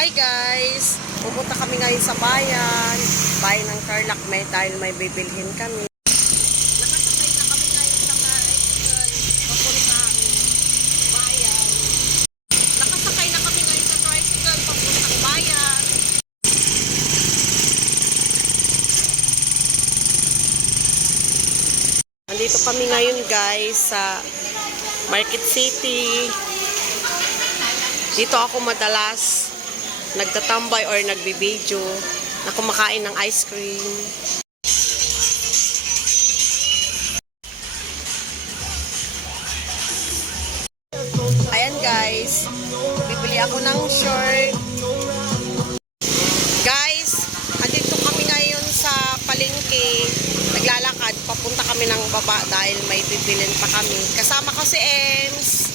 Hi guys! Pupunta kami ngayon sa bayan. Bayan ng Tarlac dahil may bibilhin kami. Nakasakay na kami ngayon sa tricycle papuntang bayan. Nakasakay na kami ngayon sa tricycle papuntang bayan. Nandito kami ngayon guys sa Market City. Dito ako madalas nagtatambay or nagbibideo na kumakain ng ice cream. Ayan guys, bibili ako ng short. Guys, andito kami ngayon sa palengke. Naglalakad, papunta kami ng baba dahil may bibilin pa kami. Kasama ko si Ems.